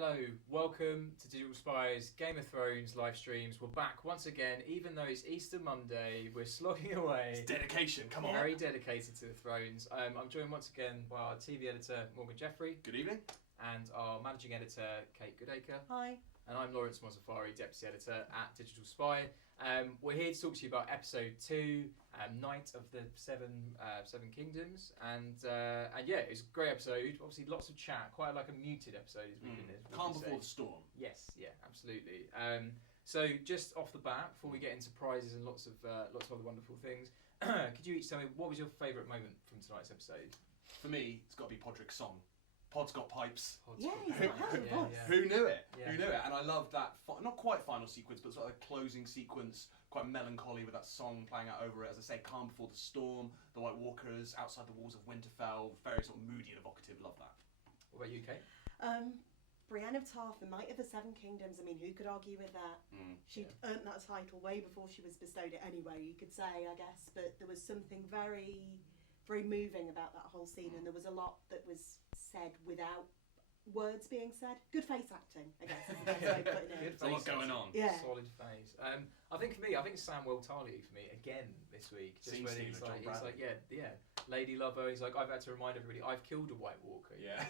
Hello, welcome to Digital Spy's Game of Thrones live streams. We're back once again, even though it's Easter Monday, we're slogging away. It's dedication, come on. Very dedicated to the Thrones. I'm joined once again by our TV editor, Morgan Jeffrey. Good evening. And our managing editor, Kate Goodacre. Hi. And I'm Lawrence Mozaffari, deputy editor at Digital Spy. We're here to talk to you about episode 2, Night of the Seven Kingdoms, and yeah, it's a great episode. Obviously, lots of chat, quite like a muted episode as we've been. Calm before the storm. Yes, yeah, absolutely. So just off the bat, before we get into prizes and lots of other wonderful things, could you each tell me what was your favourite moment from tonight's episode? For me, it's got to be Podrick's song. Pod's got pipes. He's got a hell of a voice. Who knew it? Yeah. Who knew it? And I loved that, not quite final sequence, but sort of a closing sequence, quite melancholy with that song playing out over it. As I say, calm before the storm, the White Walkers outside the walls of Winterfell, very sort of moody and evocative. Love that. What about you, Kate? Brienne of Tarth, the Knight of the Seven Kingdoms. I mean, who could argue with that? She'd earned that title way before she was bestowed it anyway, you could say, I guess. But there was something very, very moving about that whole scene, and there was a lot that was said without words being said. Good face acting, I guess, is the best way of putting it. There's a lot going on. Yeah. Solid face. I think for me, Samwell Tarly for me again this week. Scene when stealer, he's like, yeah, lady lover. He's like, I've had to remind everybody I've killed a White Walker. Yeah.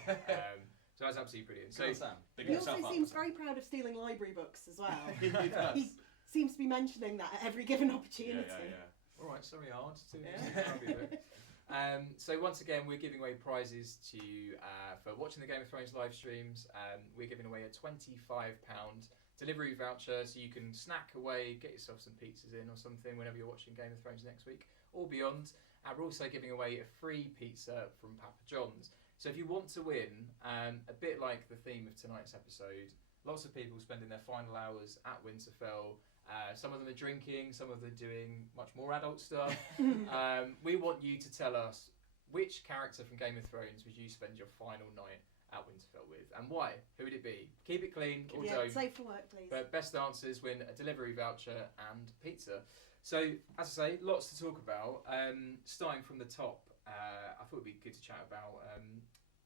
So that's absolutely brilliant. So, So Sam, big He yourself also up. seems very proud of stealing library books as well. He does. He seems to be mentioning that at every given opportunity. Yeah. all right, sorry, hard to. Yeah. So once again, we're giving away prizes to you for watching the Game of Thrones live streams. We're giving away a £25 delivery voucher, so you can snack away, get yourself some pizzas in or something whenever you're watching Game of Thrones next week or beyond. And we're also giving away a free pizza from Papa John's. So if you want to win, a bit like the theme of tonight's episode, lots of people spending their final hours at Winterfell. Some of them are drinking, some of them are doing much more adult stuff. We want you to tell us which character from Game of Thrones would you spend your final night at Winterfell with, and why? Who would it be? Keep it clean or Yeah, don't. safe for work, please. But best answers win a delivery voucher and pizza. So, as I say, lots to talk about. Starting from the top, I thought it'd be good to chat about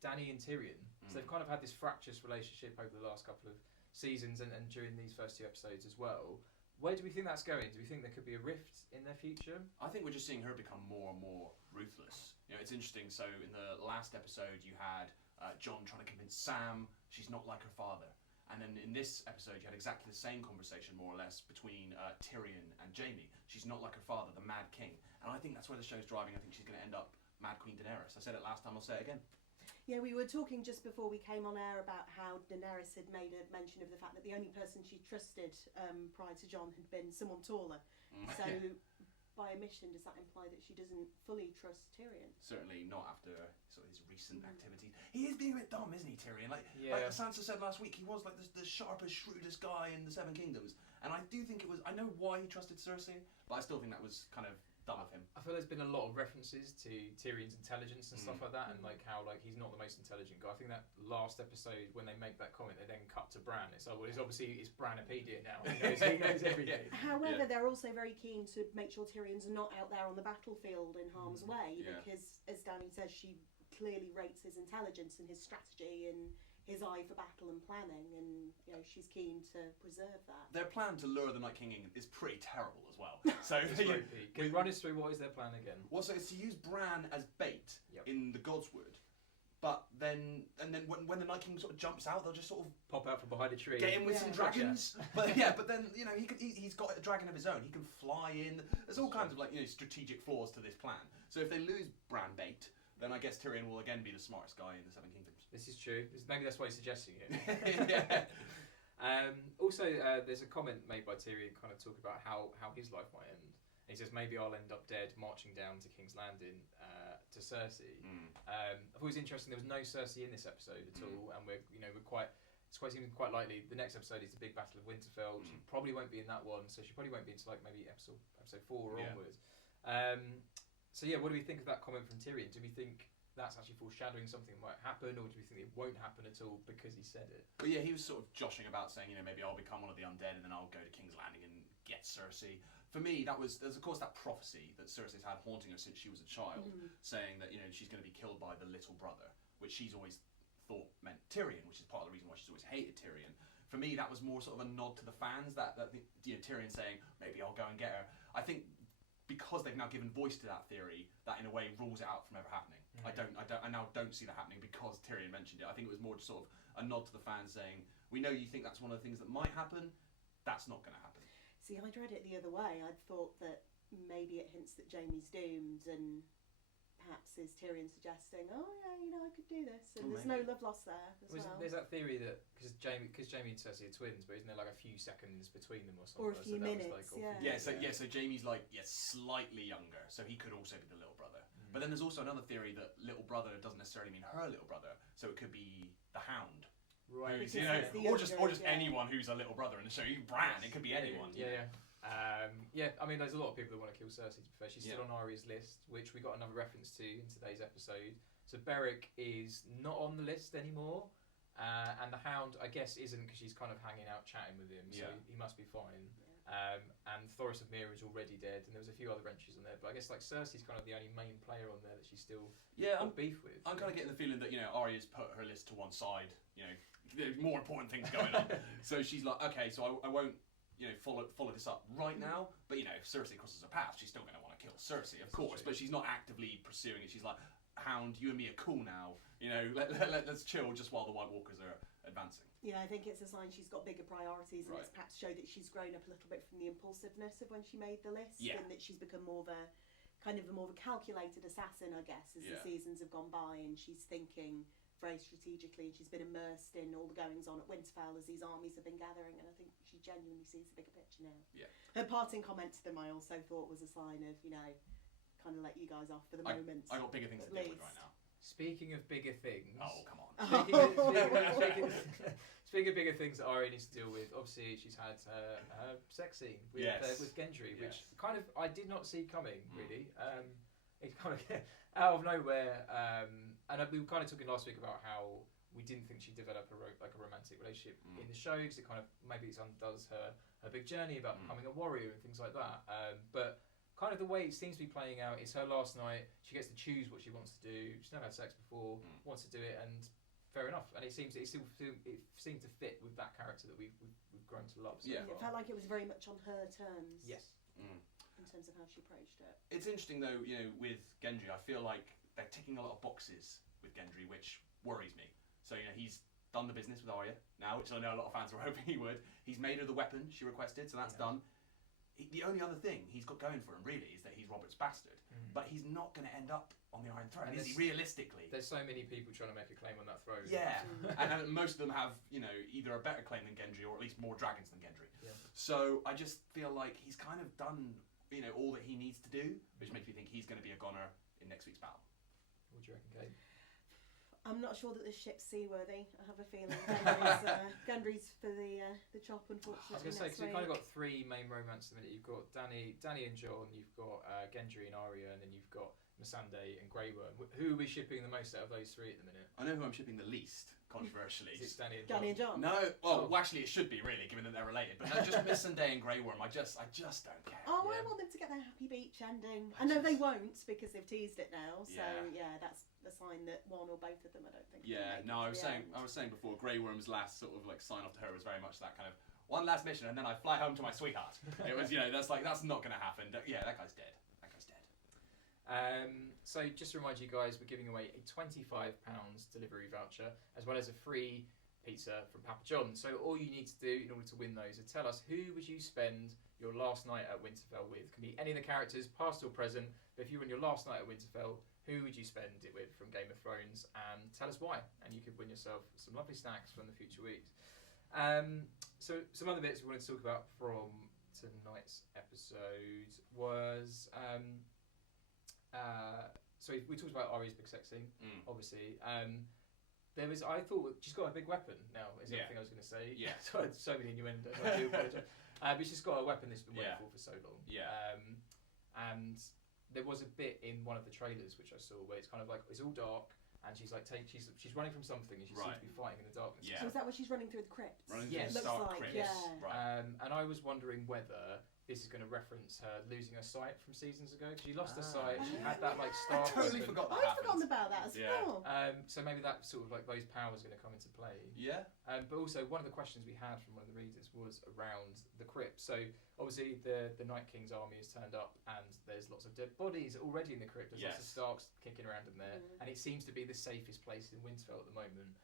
Dany and Tyrion. So they've kind of had this fractious relationship over the last couple of seasons and during these first 2 episodes as well. Where do we think that's going? Do we think there could be a rift in their future? I think we're just seeing her become more and more ruthless. You know, it's interesting. So in the last episode, you had Jon trying to convince Sam she's not like her father. And then in this episode, you had exactly the same conversation, more or less, between Tyrion and Jaime. She's not like her father, the Mad King. And I think that's where the show's driving. I think she's going to end up Mad Queen Daenerys. I said it last time, I'll say it again. Yeah, we were talking just before we came on air about how Daenerys had made a mention of the fact that the only person she trusted prior to Jon had been someone taller. So, by omission, does that imply that she doesn't fully trust Tyrion? Certainly not after sort of his recent activities. He is being a bit dumb, isn't he, Tyrion? Like Yeah. like Sansa said last week, he was like the sharpest, shrewdest guy in the Seven Kingdoms. And I do think I know why he trusted Cersei, but I still think that was kind of dumb of him. I feel there's been a lot of references to Tyrion's intelligence and stuff like that, and like how like he's not the most intelligent guy. I think that last episode when they make that comment, they then cut to Bran. It's like, well, it's obviously it's Branopedia now. He knows everything. However, they're also very keen to make sure Tyrion's not out there on the battlefield in harm's way, Yeah. because, as Dany says, she clearly rates his intelligence and his strategy and his eye for battle and planning, and you know she's keen to preserve that. Their plan to lure the Night King in is pretty terrible as well. So Can you run us through what is their plan again? well, so it's to use Bran as bait Yep. in the Godswood. But then when the Night King sort of jumps out, they'll just sort of Pop out from behind a tree. get in with some Yeah. dragons. But then you know he's got a dragon of his own. He can fly in. There's all kinds of strategic flaws to this plan. So if they lose Bran bait, then I guess Tyrion will again be the smartest guy in the Seven Kingdoms. This is true. Maybe that's why he's suggesting it. Yeah. Also, there's a comment made by Tyrion kind of talking about how his life might end. And he says, maybe I'll end up dead marching down to King's Landing to Cersei. I thought it was interesting there was no Cersei in this episode at all, and it seems quite likely the next episode is the big Battle of Winterfell. She probably won't be in that one, so she probably won't be until like maybe episode 4 or onwards. So yeah, what do we think of that comment from Tyrion? Do we think that's actually foreshadowing something that might happen, or do we think it won't happen at all because he said it? But yeah, he was sort of joshing about saying, maybe I'll become one of the undead and then I'll go to King's Landing and get Cersei. For me, there's of course that prophecy that Cersei's had haunting her since she was a child, saying that she's going to be killed by the little brother, which she's always thought meant Tyrion, which is part of the reason why she's always hated Tyrion. For me, that was more sort of a nod to the fans that Tyrion saying, maybe I'll go and get her. I think because they've now given voice to that theory, that in a way rules it out from ever happening. I now don't see that happening because Tyrion mentioned it. I think it was more just sort of a nod to the fans saying, we know you think that's one of the things that might happen, that's not going to happen. See, I'd read it the other way. I'd thought that maybe it hints that Jaime's doomed, and perhaps is Tyrion suggesting, oh yeah, I could do this, and there's no love lost there as well. There's that theory that because Jaime and Cersei are twins, but isn't there like a few seconds between them or something? Or a few minutes, So Jaime's like slightly younger, so he could also be the little brother. But then there's also another theory that little brother doesn't necessarily mean her little brother, so it could be the Hound. Right. Or just anyone who's a little brother in the show. Bran, it could be anyone. Yeah. I mean, there's a lot of people that want to kill Cersei, to be fair. She's still on Arya's list, which we got another reference to in today's episode. So Beric is not on the list anymore, and the Hound, I guess, isn't, because she's kind of hanging out chatting with him, so he must be fine. And Thoros of Myr is already dead, and there was a few other entries on there, but I guess like Cersei's kind of the only main player on there that she's still got beef with. I'm kind of getting the feeling that Arya's put her list to one side. There's more important things going on. So she's like, okay, so I won't follow this up right now, but if Cersei crosses her path, she's still going to want to kill Cersei, of course, but she's not actively pursuing it. She's like, Hound, you and me are cool now, let's chill just while the White Walkers are advancing. Yeah, I think it's a sign she's got bigger priorities, and it's perhaps showed that she's grown up a little bit from the impulsiveness of when she made the list, and that she's become more of a calculated assassin, I guess, as the seasons have gone by, and she's thinking very strategically, and she's been immersed in all the goings on at Winterfell as these armies have been gathering, and I think she genuinely sees the bigger picture now. Yeah. Her parting comment to them, I also thought, was a sign of, kind of let you guys off for the moment. I got bigger things to deal with right now. Speaking of bigger things... Oh, come on. Speaking of bigger things that Arya needs to deal with, obviously she's had her sex scene with Gendry, which kind of I did not see coming, really. It kind of out of nowhere, and we were kind of talking last week about how we didn't think she'd develop a romantic relationship in the show, because it kind of maybe it undoes her big journey about becoming a warrior and things like that. But kind of the way it seems to be playing out is her last night. She gets to choose what she wants to do. She's never had sex before, wants to do it, and fair enough. And it seemed to fit with that character that we've grown to love. So it felt like it was very much on her terms. Yes. In terms of how she approached it. It's interesting though, with Gendry, I feel like they're ticking a lot of boxes with Gendry, which worries me. So he's done the business with Arya now, which I know a lot of fans were hoping he would. He's made her the weapon she requested, so that's done. The only other thing he's got going for him, really, is that he's Robert's bastard. But he's not going to end up on the Iron Throne, is he, realistically? There's so many people trying to make a claim on that throne. Yeah, and most of them have, either a better claim than Gendry, or at least more dragons than Gendry. Yeah. So I just feel like he's kind of done, all that he needs to do, which makes me think he's going to be a goner in next week's battle. What do you reckon, Kate? I'm not sure that the ship's seaworthy. I have a feeling Gendry's for the chop, unfortunately. I was going to say, because you've kind of got three main romances at the minute. You've got Dany and Jon, you've got Gendry and Arya, and then you've got Missandei and Grey Worm. Who are we shipping the most out of those three at the minute? I know who I'm shipping the least, controversially. Is it Dany and Jon? Dany and Jon? No, well, actually it should be, really, given that they're related. But no, just Missandei and Grey Worm, I just don't care. Oh, I want them to get their happy beach ending. I know they won't, because they've teased it now. So, that's a sign that one or both of them, I don't think. Yeah, no, I was saying before, Grey Worm's last sort of sign off to her was very much that kind of one last mission and then I fly home to my sweetheart. It was, that's not going to happen. Yeah, that guy's dead. So just to remind you guys, we're giving away a £25 delivery voucher as well as a free pizza from Papa John's. So all you need to do in order to win those is tell us, who would you spend your last night at Winterfell with? Can be any of the characters, past or present, but if you were on your last night at Winterfell, who would you spend it with from Game of Thrones, and tell us why, and you could win yourself some lovely snacks from the future weeks. So some other bits we wanted to talk about from tonight's episode was so we talked about Arya's big sex scene, obviously. There was, I thought, she's got a big weapon now, is the other thing I was going to say. Yeah. So many innuendos, I do apologise. But she's got a weapon that's been waiting for so long. Yeah. And there was a bit in one of the trailers which I saw where it's kind of like, it's all dark, and she's like, she's running from something, and she seems to be fighting in the darkness. Yeah. So is that where she's running through the crypts? Running through the dark crypts. Yeah. And I was wondering whether this is going to reference her losing her sight from seasons ago. She lost her sight. She had that like I star. totally forgot that I'd happened. forgotten about that as well. So maybe that sort of like those powers are going to come into play. Yeah. But also one of the questions we had from one of the readers was around the crypt. So obviously the Night King's army has turned up and there's lots of dead bodies already in the crypt. There's lots of Starks kicking around in there, and it seems to be the safest place in Winterfell at the moment.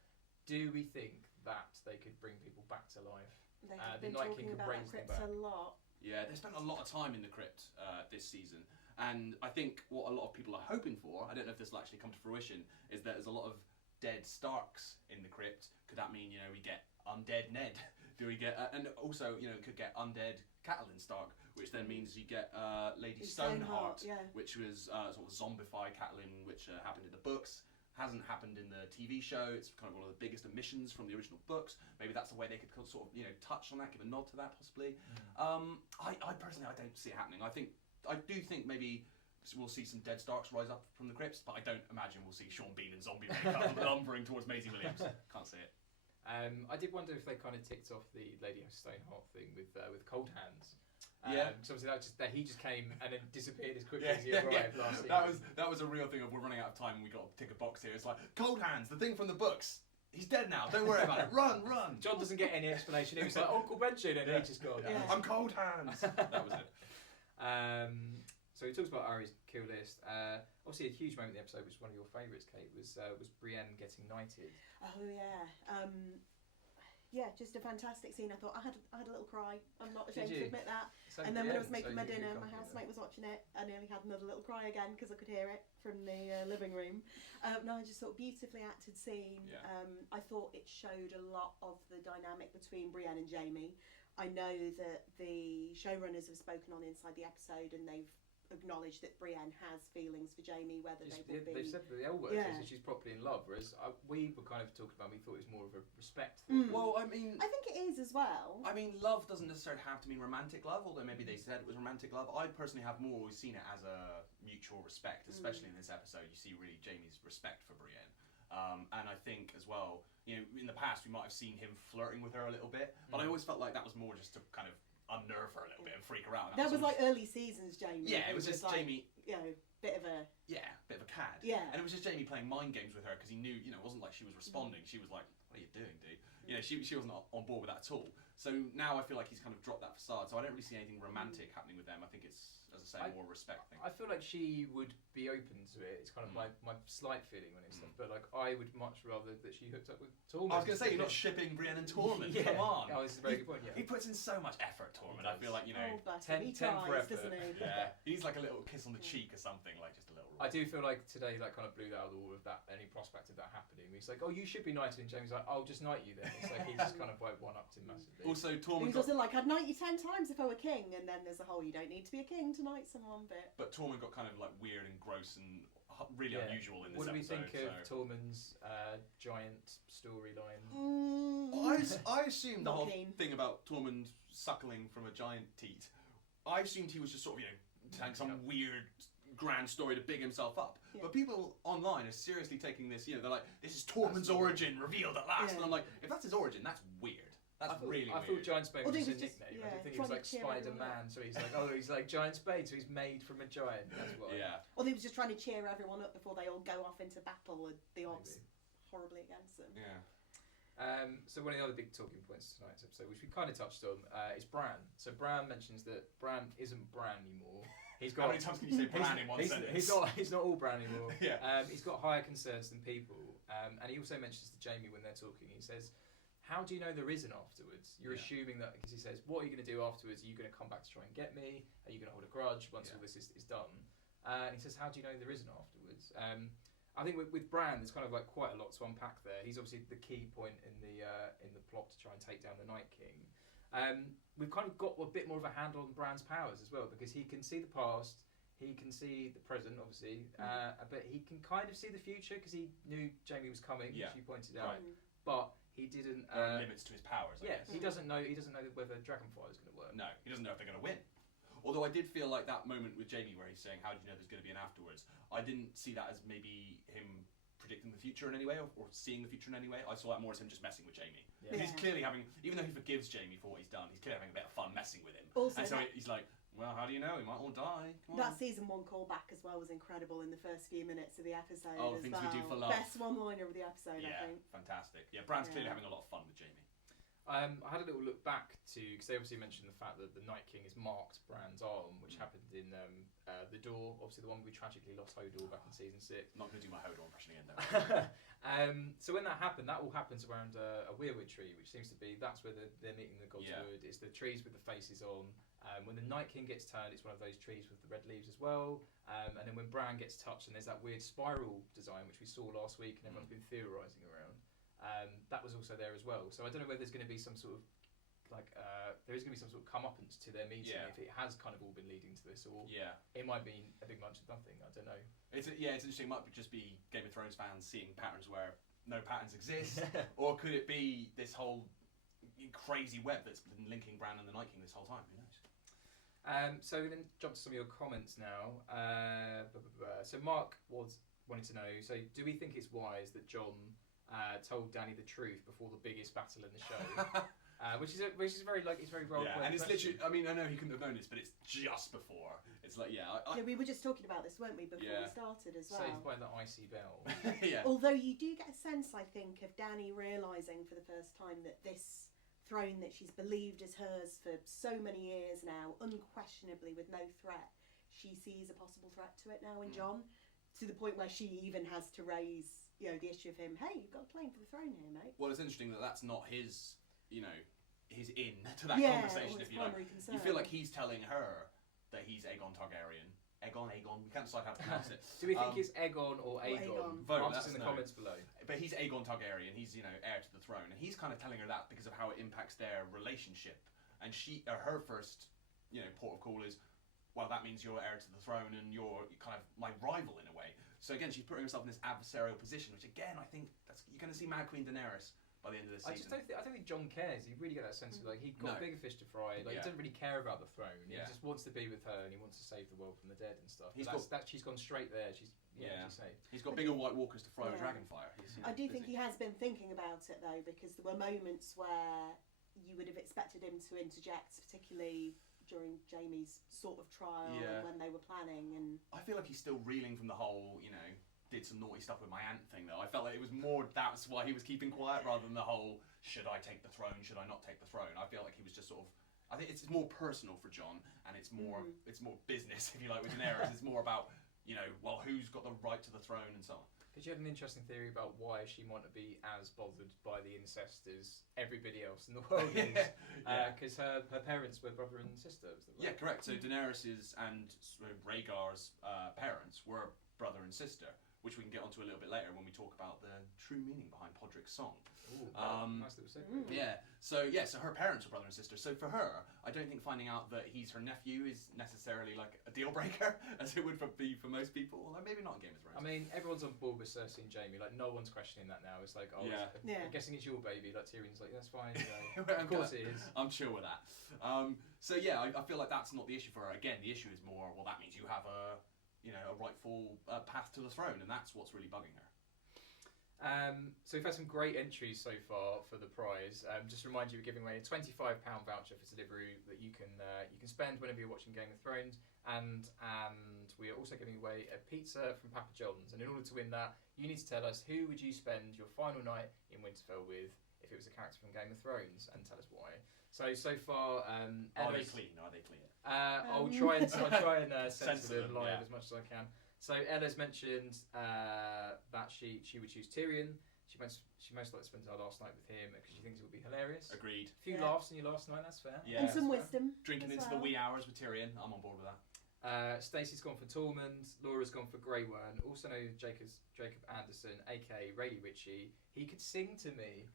Do we think that they could bring people back to life? They have the been Night talking King could about raise that them crypt back. a lot. Yeah, they spent a lot of time in the crypt this season, and I think what a lot of people are hoping for, I don't know if this will actually come to fruition, is that there's a lot of dead Starks in the crypt. Could that mean, we get undead Ned? Do we get, and also, could get undead Catelyn Stark, which then means you get Lady Stoneheart, which was sort of zombify Catelyn, which happened in the books. Hasn't happened in the TV show. It's kind of one of the biggest omissions from the original books. Maybe that's a way they could sort of touch on that, give a nod to that possibly. I personally don't see it happening. I do think maybe we'll see some dead Starks rise up from the crypts, but I don't imagine we'll see Sean Bean and zombie makeup lumbering towards Maisie Williams. Can't see it. I did wonder if they kind of ticked off the Lady Stoneheart thing with Cold Hands. So obviously he just came and then disappeared as quickly as he arrived last season. That was a real thing of we're running out of time and we got to tick a box here. It's like Cold Hands, the thing from the books. He's dead now. Don't worry about it. Run. John doesn't get any explanation. He was like Uncle Benji, and he just got. I'm Cold Hands. That was it. So he talks about Arya's kill list. Obviously, a huge moment in the episode, which is one of your favourites, Kate, was Brienne getting knighted. Oh yeah. Yeah, just a fantastic scene. I thought I had a little cry. I'm not ashamed to admit that. And then when I was making my dinner, my housemate was watching it. I nearly had another little cry again because I could hear it from the living room. No, I just thought beautifully acted scene. Yeah. I thought it showed a lot of the dynamic between Brienne and Jaime. I know that the showrunners have spoken on inside the episode and they've acknowledged that Brienne has feelings for Jaime, whether they will be. They've said that the L word is that she's properly in love, whereas we were kind of talking about, we thought it was more of a respect thing. Well, I mean, I think it is as well. I mean, love doesn't necessarily have to mean romantic love, although maybe they said it was romantic love. I personally have more always seen it as a mutual respect, especially in this episode. You see really Jaime's respect for Brienne. And I think as well, in the past we might have seen him flirting with her a little bit, but I always felt like that was more just to kind of unnerve her a little bit and freak her out. That was like early seasons Jaime. Yeah, it was just like, Jaime. Bit of a cad. Yeah. And it was just Jaime playing mind games with her because he knew, it wasn't like she was responding. She was like, "What are you doing, dude?" She wasn't on board with that at all. So now I feel like he's kind of dropped that facade. So I don't really see anything romantic happening with them. I think it's, as I say, more a respect thing. I feel like she would be open to it. It's kind of my slight feeling on it stuff. But like I would much rather that she hooked up with Tormund. I was going to say, you're not shipping Brienne and Tormund. Come on. Oh, this is a very good point. Yeah. He puts in so much effort, Tormund. I feel like, he 10 tries, for effort. doesn't he? Yeah. He needs like a little kiss on the cheek or something, like just a little. I do feel like today that kind of blew out all of that, any prospect of that happening. He's like, "Oh, you should be knighted," and James like, "I'll just knight you then." It's like he just kind of like one-upped him massively. Also, He Tormund. was also like, "I'd knight you 10 times if I were king," and then there's the whole "you don't need to be a king to knight someone" bit. But Tormund got kind of like weird and gross and really unusual in this What do we episode. think of Tormund's giant storyline? I assumed the Not whole keen. thing about Tormund suckling from a giant teat. I assumed he was just sort of, telling some weird grand story to big himself up. Yeah. But people online are seriously taking this, they're like, "This is Tormund's origin revealed at last." Yeah. And I'm like, if that's his origin, that's weird. That's really I weird. thought Giant Spade Or was they just a was just- nickname. I yeah, didn't think he was trying like to cheer everyone Spider-Man, so he's like Giant Spade, so he's made from a giant. That's why. Yeah. Or they were just trying to cheer everyone up before they all go off into battle with the odds horribly against them. Yeah. So one of the other big talking points of tonight's episode, which we kind of touched on, is Bran. So Bran mentions that Bran isn't Bran anymore. He's got. How many times can you say Bran in one sentence? He's not all Bran anymore. Yeah. He's got higher concerns than people. And he also mentions to Jaime when they're talking. He says, "How do you know there is an afterwards? You're assuming that," because he says, "What are you going to do afterwards? Are you going to come back to try and get me? Are you going to hold a grudge once all this is done?" And he says, "How do you know there is an afterwards?" I think with Bran, there's kind of like quite a lot to unpack there. He's obviously the key point in the plot to try and take down the Night King. We've kind of got a bit more of a handle on Bran's powers as well, because he can see the past, he can see the present, obviously, but he can kind of see the future because he knew Jaime was coming, as you pointed out. Right. But he didn't. There are limits to his powers. I guess. He doesn't know. He doesn't know whether Dragonfire is going to work. No, he doesn't know if they're going to win. Although I did feel like that moment with Jaime where he's saying, "How do you know there's going to be an afterwards?" I didn't see that as maybe him predicting predicting the future in any way or seeing the future in any way. I saw that more as him just messing with Jaime. Yeah. Because he's clearly having, even though he forgives Jaime for what he's done, he's clearly having a bit of fun messing with him. Also, and so he's like, well, how do you know? He might all die. Come on. that season 1 callback as well was incredible in the first few minutes of the episode. Oh, as things well. we do for love. Best one-liner of the episode, I Yeah, think. fantastic. Yeah, Bran's clearly Yeah. having a lot of fun with Jaime. I had a little look back to, because they obviously mentioned the fact that the Night King has marked Bran's arm, which happened in The Door, obviously the one we tragically lost Hodor back in season 6. I'm not going to do my Hodor impression again, though. So when that happened, that all happens around a weirwood tree, which seems to be, that's where they're meeting the Godswood. It's the trees with the faces on. When the Night King gets turned, it's one of those trees with the red leaves as well. And then when Bran gets touched, and there's that weird spiral design, which we saw last week, and everyone's been theorising around. That was also there as well. So I don't know whether there's going to be some sort of there is going to be some sort of comeuppance to their meeting if it has kind of all been leading to this, or it might be a big bunch of nothing. I don't know. It's interesting. It might just be Game of Thrones fans seeing patterns where no patterns exist, or could it be this whole crazy web that's been linking Bran and the Night King this whole time? Who knows? So then jump to some of your comments now. So Mark wanted to know. So do we think it's wise that Jon told Dany the truth before the biggest battle in the show? Which is very it's very well. Yeah, and it's literally. I mean, I know he couldn't have known this, but it's just before. It's like, Yeah, we were just talking about this, weren't we, before we started as well. Saved by the icy bell. yeah. Although you do get a sense, I think, of Dany realising for the first time that this throne that she's believed is hers for so many years now, unquestionably with no threat, she sees a possible threat to it now in Jon, to the point where she even has to raise, the issue of him. Hey, you've got a claim for the throne here, mate. Well, it's interesting that that's not his, his in to that conversation. If you like, concern. you feel like he's telling her that he's Aegon Targaryen. Aegon. We can't decide how to pronounce it. Do we think it's Aegon or Aegon? Vote Answers in the comments below. But he's Aegon Targaryen. He's heir to the throne, and he's kind of telling her that because of how it impacts their relationship. And her first port of call is, well, that means you're heir to the throne, and you're kind of my rival in a way. So again, she's putting herself in this adversarial position, which again, I think you're going to see Mad Queen Daenerys by the end of this season. I don't think Jon cares. You really get that sense of he's got bigger fish to fry. He doesn't really care about the throne. He just wants to be with her, and he wants to save the world from the dead and stuff. She's gone straight there. She's saved. He's got bigger White Walkers to fry with Dragonfire. I do think he has been thinking about it though, because there were moments where you would have expected him to interject, particularly during Jaime's sort of trial and when they were planning. And I feel like he's still reeling from the whole, did some naughty stuff with my aunt thing though. I felt like it was more that's why he was keeping quiet rather than the whole should I take the throne, should I not take the throne. I feel like he was just sort of, I think it's more personal for Jon, and it's more business, if you like, with Daenerys. It's more about, well, who's got the right to the throne and so on. Because you have an interesting theory about why she might not be as bothered by the incest as everybody else in the world is. Because her parents were brother and sister. Yeah, correct. So Daenerys's and Rhaegar's parents were brother and sister, which we can get onto a little bit later when we talk about the true meaning behind Podrick's song. Ooh, nice little segue. Yeah. So her parents were brother and sister. So for her, I don't think finding out that he's her nephew is necessarily like a deal breaker, as it would be for most people. Although maybe not in Game of Thrones. I mean, everyone's on board with Cersei and Jaime. Like, no one's questioning that now. It's like, I'm guessing it's your baby. Like Tyrion's like, that's fine. Of course it is. I'm chill with that. I feel like that's not the issue for her. Again, the issue is more, well, that means you have a rightful path to the throne, and that's what's really bugging her. So we've had some great entries so far for the prize. Just to remind you, we're giving away a £25 voucher for delivery that you can spend whenever you're watching Game of Thrones, and we are also giving away a pizza from Papa John's. And in order to win that, you need to tell us who would you spend your final night in Winterfell with if it was a character from Game of Thrones, and tell us why. So far, Are they clean? I'll try and censor them live as much as I can. So Ella's mentioned that she would choose Tyrion. She most likely spends her last night with him because she thinks it would be hilarious. Agreed. A few laughs in your last night, that's fair. Yeah. And some wisdom. Drinking into the wee hours with Tyrion, I'm on board with that. Stacey's gone for Tormund. Laura's gone for Grey Worm. Also known as Jacob Anderson, aka Rayleigh Ritchie. He could sing to me.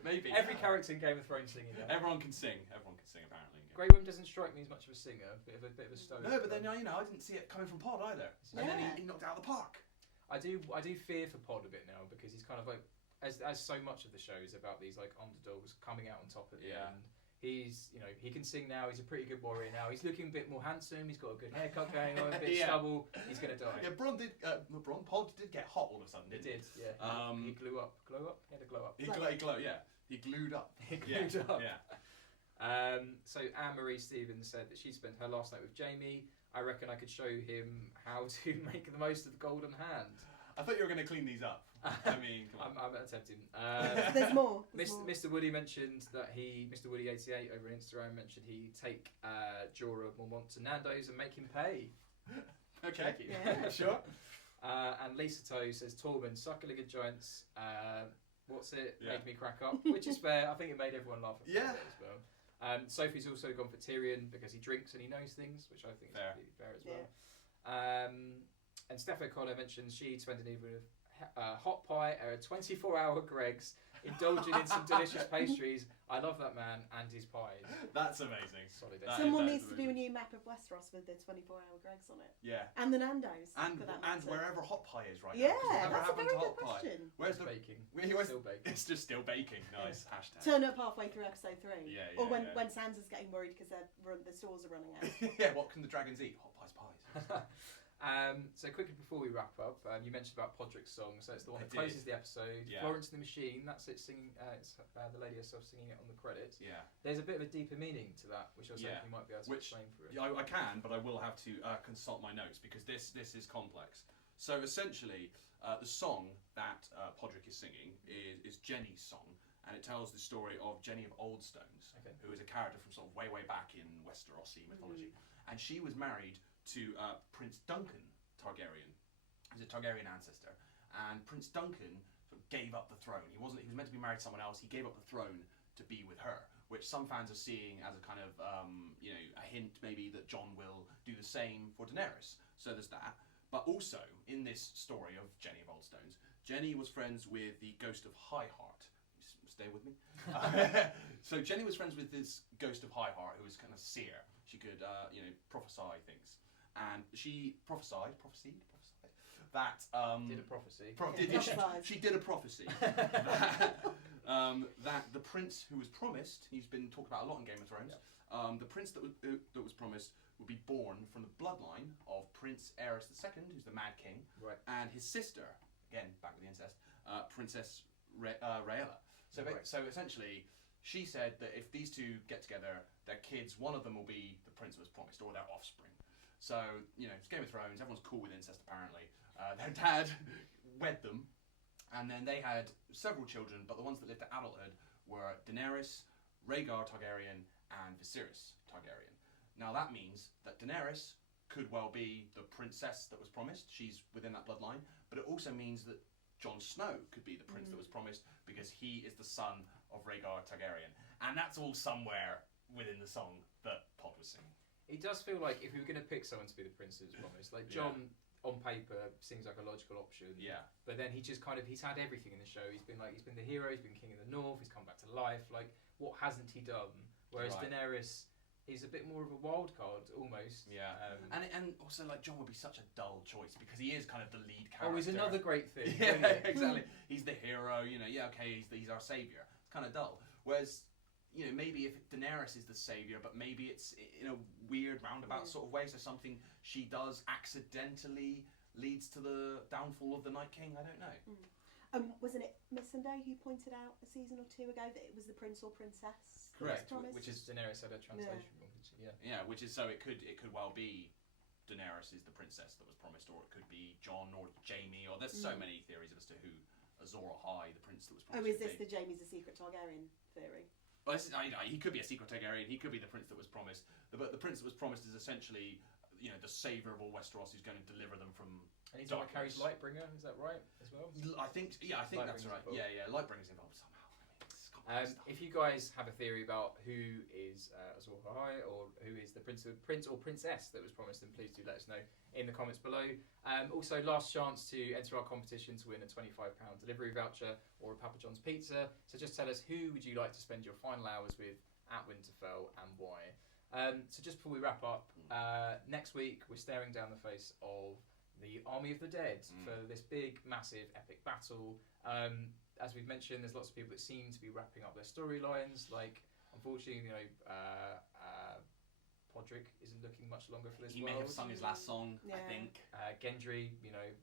Maybe. Every character in Game of Thrones singing that. Everyone can sing apparently. Grey Worm doesn't strike me as much of a singer, bit of a stoic. No, but then I didn't see it coming from Pod either. And then he knocked it out of the park. I do fear for Pod a bit now, because he's kind of like, as so much of the show is about these like underdogs coming out on top at the end. He's, he can sing now. He's a pretty good warrior now. He's looking a bit more handsome. He's got a good haircut going on, a bit Yeah. stubble. He's gonna die. Yeah, Pod did get hot all of a sudden, He didn't did, yeah. He glue up. Glow up? He had a glow up. he? He glued up. He glued up. Yeah. So Anne-Marie Stevens said that she spent her last night with Jamie. I reckon I could show him how to make the most of the golden hand. I thought you were going to clean these up. I mean, come on. I'm attempting. There's more. Mr. Woody mentioned that Mr. Woody88 over on Instagram mentioned he'd take Jorah Mormont to Nando's and make him pay. Okay. Thank you. Yeah. Sure. And Lisa Toe says Tormund, suckling giants. What's it? Yeah. Made me crack up, which is fair. I think it made everyone laugh. Yeah. As well. Sophie's also gone for Tyrion because he drinks and he knows things, which I think is completely fair as well. And Steph O'Connor mentions she'd spend an evening with hot pie at a 24-hour Greg's, indulging in some delicious pastries. I love that man and his pies. That's amazing. Solid. Someone needs to do a new map of Westeros with the 24-hour Greg's on it. Yeah. And the Nando's. And for that matter. wherever hot pie is right Yeah, now. 'cause whatever that's a happened very to good hot pie? question. Where's the baking? where's Still baking. It's just still baking. Nice. Hashtag. Turn up halfway through episode 3. Yeah, or yeah, when Sansa's getting worried because the stores are running out. Yeah. What can the dragons eat? Hot pies, pies. So quickly before we wrap up, you mentioned about Podrick's song, so it's the one that I did. closes the episode. Yeah. Florence and the Machine, that's it singing. It's the lady herself singing it on the credits. Yeah. There's a bit of a deeper meaning to that, which I was hoping you might be able to Which- explain for us. Yeah, I can, but I will have to consult my notes because this is complex. So essentially, the song that Podrick is singing is Jenny's song, and it tells the story of Jenny of Oldstones, who is a character from sort of way back in Westerosi mythology, and she was married to Prince Duncan Targaryen. He's a Targaryen ancestor, and Prince Duncan sort of gave up the throne. He was meant to be married to someone else. He gave up the throne to be with her, which some fans are seeing as a kind of a hint maybe that Jon will do the same for Daenerys. So there's that. But also in this story of Jenny of Oldstones, Jenny was friends with the ghost of Highheart. Stay with me. So Jenny was friends with this ghost of Highheart, who was kind of seer. She could prophesy things. And she prophesied that Did a prophecy. she did a prophecy that the prince who was promised, he's been talked about a lot in Game of Thrones. The prince that was promised would be born from the bloodline of Prince Aerys II, who's the Mad King, Right. and his sister, again back with the incest, Princess Rhaella. So essentially, she said that if these two get together, their kids, one of them will be the prince that was promised, or their offspring. So, it's Game of Thrones, everyone's cool with incest apparently. Their dad wed them, and then they had several children, but the ones that lived to adulthood were Daenerys, Rhaegar Targaryen, and Viserys Targaryen. Now that means that Daenerys could well be the princess that was promised, she's within that bloodline, but it also means that Jon Snow could be the prince that was promised because he is the son of Rhaegar Targaryen. And that's all somewhere within the song that Pod was singing. It does feel like if we were going to pick someone to be the prince that was promised, like Jon on paper seems like a logical option. Yeah. But then he just he's had everything in the show. He's been the hero. He's been king of the north. He's come back to life. Like, what hasn't he done? Whereas Daenerys is a bit more of a wild card almost. Yeah. And also like Jon would be such a dull choice because he is kind of the lead character. Oh, he's another great thing. Yeah, exactly. He's the hero. He's our savior. It's kind of dull. Whereas, maybe if Daenerys is the savior, but maybe it's in a weird roundabout sort of way. So something she does accidentally leads to the downfall of the Night King. I don't know. Wasn't it Miss Sunday who pointed out a season or two ago that it was the prince or princess? Correct. Which is Daenerys had a translation wrong. Yeah, which is so it could well be Daenerys is the princess that was promised, or it could be Jon or Jamie, or there's so many theories as to who Azor Ahai, the prince that was promised. Oh, is this the Jamie's a secret Targaryen theory? Well, he could be a secret Targaryen. He could be the prince that was promised. But the prince that was promised is essentially, the savior of all Westeros, who's going to deliver them from. And he's the one that carries Lightbringer. Is that right as well? I think that's right. Involved. Yeah, Lightbringer's involved somehow. If you guys have a theory about who is Azor Ahai or who is the prince or princess that was promised, then please do let us know in the comments below. Also, last chance to enter our competition to win a £25 delivery voucher or a Papa John's pizza. So just tell us, who would you like to spend your final hours with at Winterfell and why? So just before we wrap up, next week we're staring down the face of the Army of the Dead for this big, massive, epic battle. As we've mentioned, there's lots of people that seem to be wrapping up their storylines, like Unfortunately, Podrick isn't looking much longer for this He world. may have sung his last song, I Yeah. think. Gendry,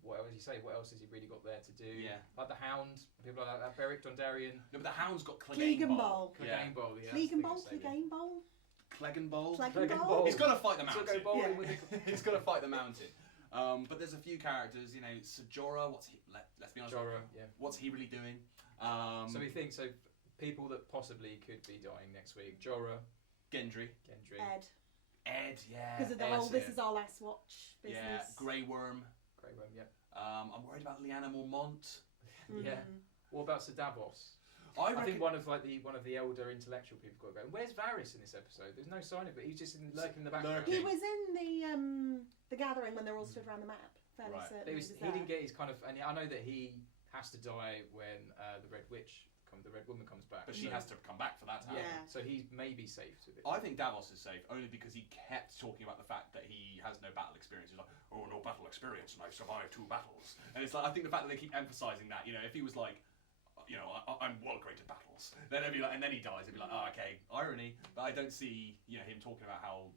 what else? What else has he really got there to do? Yeah. Like the Hound, people like that. Beric Dondarrion. No, but the Hound's got Clegane Clegane Bowl. Yeah. Clegane Bowl, yeah. Clegane Bowl, Clegane Bowl, Clegane Bowl? Clegane Clegane Bowl. Bowl. He's got to fight the So mountain. go bowling Yeah. with it. He's got to fight the mountain. But there's a few characters, Ser Jorah, what's he, let's be honest, Jorah, yeah. what's he really doing? So we think, people that possibly could be dying next week. Jorah, Gendry. Ed, Yeah. because of the Ed's whole "this it. is our last watch" business. Yeah, Grey Worm. Grey Worm, yeah. I'm worried about Lyanna Mormont. Yeah. What about Sir Davos? I think reckon one of the elder intellectual people got to go. Where's Varys in this episode? There's no sign of it. He's just lurking in the background. He was in the gathering when they're all stood around the map. Fairly Right. certain But he he was there. didn't get his kind of, and I know that he has to die when the Red Woman comes back. but she has to come back for that to happen. Yeah. So he may be safe to it. I think Davos is safe only because he kept talking about the fact that he has no battle experience. He's like, oh, no battle experience, and I've survived 2 battles. And it's like, I think the fact that they keep emphasising that, if he was like, I'm well great at battles, then it'd be like, and then he dies, it'd be like, oh, okay, irony. But I don't see, him talking about how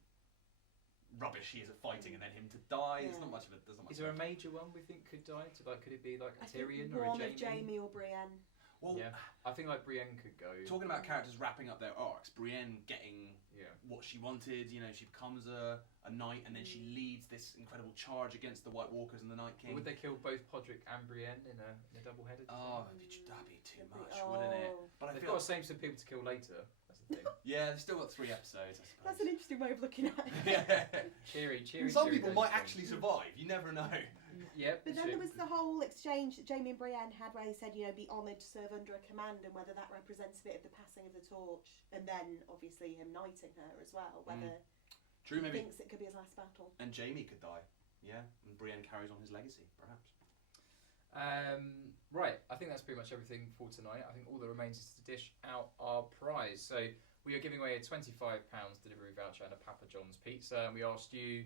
rubbish he is at fighting, and then him to die. There's Yeah. not much of it. There's not much. Is there a of it. major one we think could die? Could it be like a I think Tyrion or a one Jaime? of Jaime or Brienne. Well, Yeah, I think like Brienne could go. talking about characters wrapping up their arcs, Brienne getting Yeah. what she wanted. She becomes a knight, and then she leads this incredible charge against the White Walkers and the Night But King. would they kill both Podrick and Brienne in a double-headed? Oh, that'd be too That'd be- much, wouldn't it? oh. But I They've feel got to save some people to kill later. That's the thing. yeah, they've still got 3 episodes. I suppose. That's an interesting way of looking at it. Yeah. cheery. Some cheery people those might things. actually survive. You never know. Yep. But then there was the whole exchange that Jaime and Brienne had where he said, be honoured to serve under a command, and whether that represents a bit of the passing of the torch, and then obviously him knighting her as well, whether True, he maybe. thinks it could be his last battle. And Jaime could die. Yeah, and Brienne carries on his legacy, perhaps. Right, I think that's pretty much everything for tonight. I think all that remains is to dish out our prize. So we are giving away a £25 delivery voucher and a Papa John's pizza. And we asked you,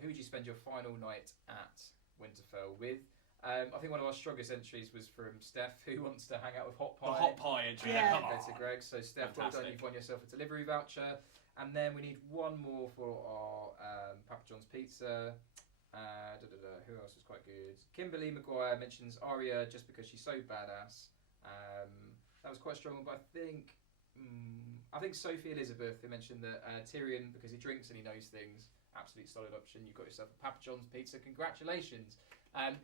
who would you spend your final night at Winterfell with? I think one of our strongest entries was from Steph, who wants to hang out with Hot Pie. The hot pie entry. Yeah. Come Go on. to Greg. So Steph, well done, Fantastic. you've won yourself a delivery voucher. And then we need one more for our Papa John's pizza. Who else was quite good? Kimberly Maguire mentions Arya just because she's so badass. That was quite strong, but I think Sophie Elizabeth, who mentioned that Tyrion, because he drinks and he knows things, absolute solid option. You've got yourself a Papa John's pizza. Congratulations!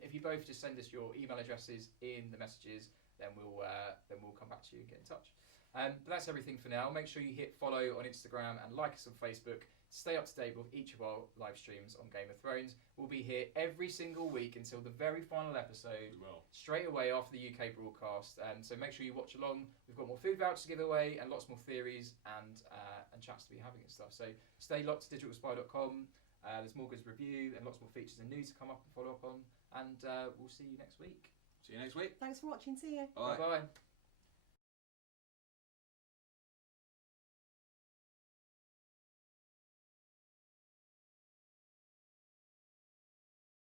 If you both just send us your email addresses in the messages, then we'll come back to you and get in touch. But that's everything for now. Make sure you hit follow on Instagram and like us on Facebook. Stay up to date with each of our live streams on Game of Thrones. We'll be here every single week until the very final episode, straight away after the UK broadcast. So make sure you watch along. We've got more food vouchers to give away and lots more theories and chats to be having and stuff. So stay locked to digitalspy.com. There's more goods review and lots more features and news to come up and follow up on. And we'll see you next week. See you next week. Thanks for watching. See you. Bye. Bye-bye.